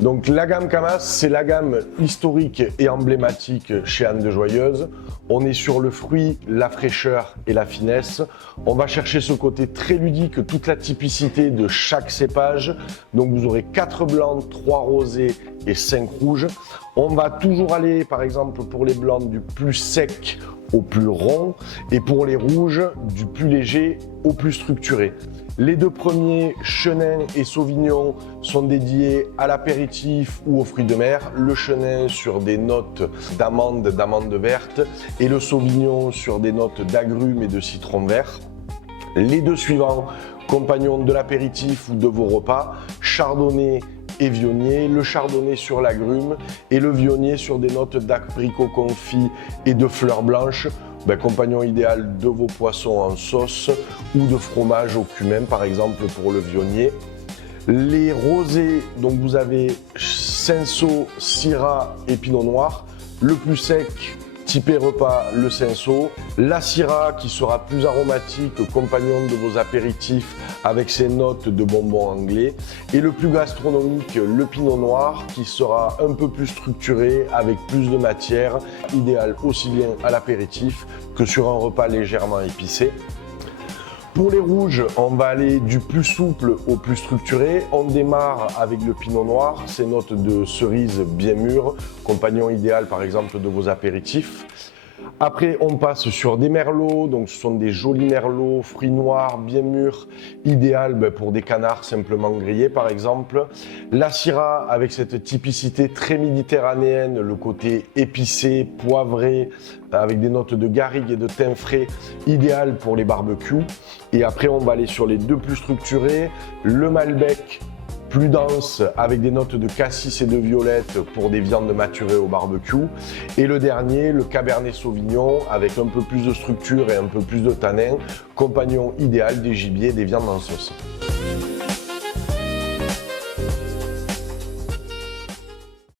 Donc la gamme Camas, c'est la gamme historique et emblématique chez Anne de Joyeuse. On est sur le fruit, la fraîcheur et la finesse. On va chercher ce côté très ludique, toute la typicité de chaque cépage. Donc vous aurez 4 blancs, 3 rosés et 5 rouges. On va toujours aller, par exemple, pour les blancs, du plus sec au plus rond et pour les rouges, du plus léger au plus structuré. Les deux premiers, Chenin et Sauvignon, sont dédiés à l'apéritif ou aux fruits de mer. Le Chenin sur des notes d'amande verte et le Sauvignon sur des notes d'agrumes et de citron vert. Les deux suivants, compagnons de l'apéritif ou de vos repas, Chardonnay et Viognier, le Chardonnay sur l'agrume et le Viognier sur des notes d'abricot confit et de fleurs blanches. Compagnon idéal de vos poissons en sauce ou de fromage au cumin, par exemple pour le Viognier. Les rosés, donc vous avez Cinsault, Syrah et Pinot Noir. Le plus sec, typé repas, le Cinsault. La Syrah qui sera plus aromatique, compagnon de vos apéritifs avec ses notes de bonbons anglais. Et le plus gastronomique, le Pinot Noir qui sera un peu plus structuré avec plus de matière, idéal aussi bien à l'apéritif que sur un repas légèrement épicé. Pour les rouges, on va aller du plus souple au plus structuré. On démarre avec le Pinot Noir, ses notes de cerise bien mûres, compagnon idéal par exemple de vos apéritifs. Après, on passe sur des merlots, donc ce sont des jolis merlots, fruits noirs, bien mûrs, idéal pour des canards simplement grillés par exemple. La Syrah avec cette typicité très méditerranéenne, le côté épicé, poivré, avec des notes de garrigue et de thym frais, idéal pour les barbecues. Et après, on va aller sur les deux plus structurés, le Malbec, plus dense avec des notes de cassis et de violette pour des viandes maturées au barbecue. Et le dernier, le Cabernet Sauvignon avec un peu plus de structure et un peu plus de tanin, compagnon idéal des gibiers et des viandes en sauce.